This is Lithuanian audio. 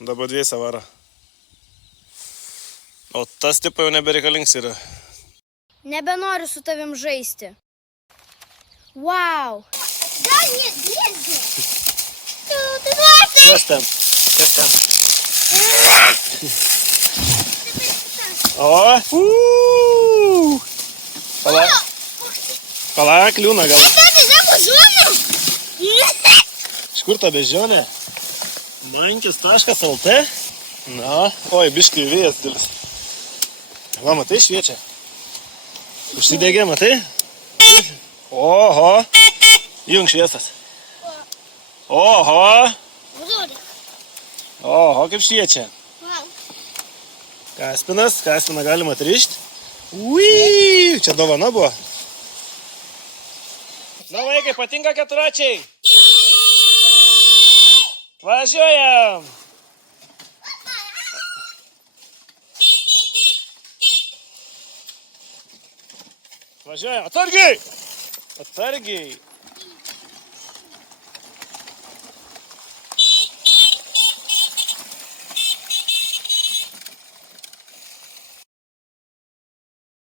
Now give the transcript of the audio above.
Dabar dviese varo. O tas tipo jau nebereikalingas yra. Nebenoriu su tavim žaisti. Wow. Gal jie dėdė? Kas ten? Kas ten? O! Palauk, liūna gal. Iš kur ta bežionė? Mankis.lt. Na, oi, biškai vėjas dilis. Va, matai, šviečia. Užsidegė, matai? Oho. Jung šviesas. Oho. Oho, kaip šviečia. Kaspiną galima atrišti. Ui, čia dovana buvo. Na, vaikai, patinka keturačiai? Važiuojam. Važiuojam. Atsargiai. Atsargiai.